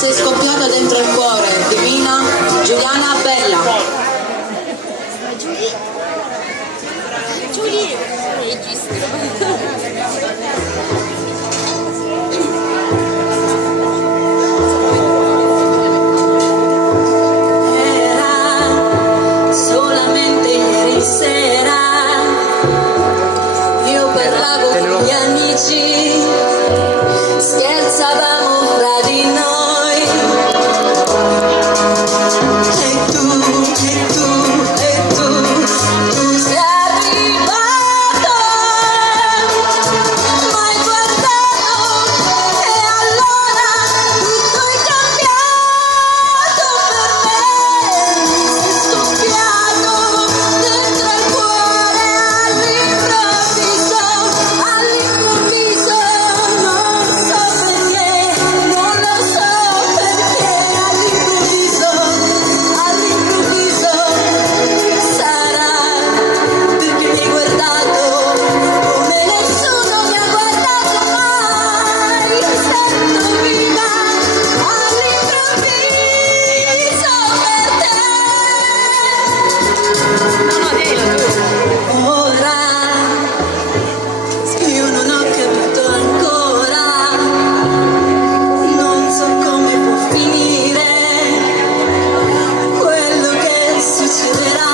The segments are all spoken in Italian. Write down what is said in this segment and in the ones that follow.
sei scoppiata dentro il cuore, divina Giuliana Bella. Era solamente ieri sera, io parlavo con gli amici, scherzavamo fra di noi, e tu sei arrivato, m'hai guardato e allora tutto è cambiato per me, mi sei scoppiato dentro il cuore all'improvviso, non so perché, non lo so perché, all'improvviso, sarà perché mi hai guardato come nessuno mi ha guardato mai, mi sento viva all'improvviso per te. Ora io non ho capito ancora, non so come può finire quello che succederà,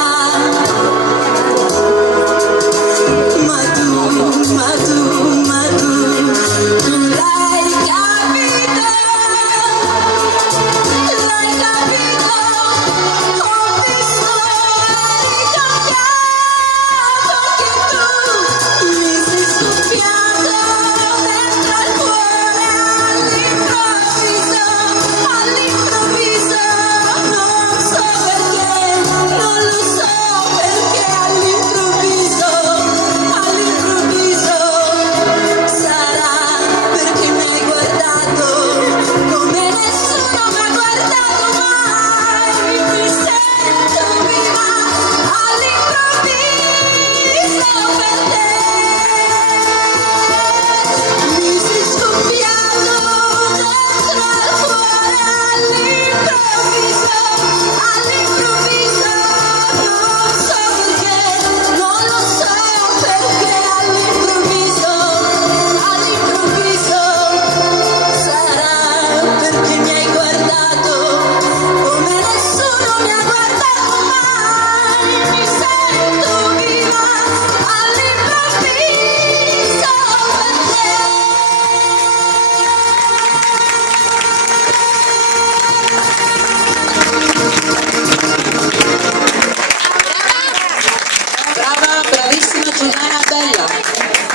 ma tu l'hai capito, ho visto, eri cambiato anche tu, mi sei scoppiato dentro il cuore all'improvviso, non so perché, non lo so perché, all'improvviso, sarà perché mi hai guardato come nessuno mi ha guardato mai, mi sento viva all'improvviso per te, mi sei scoppiato dentro al cuore all'improvviso, non so perché, non lo so perché, all'improvviso, sarà perché mi hai guardato come nessuno mi ha guardato mai, mi sento viva all'improvviso per te. Brava, bravissima Giuliana Bella.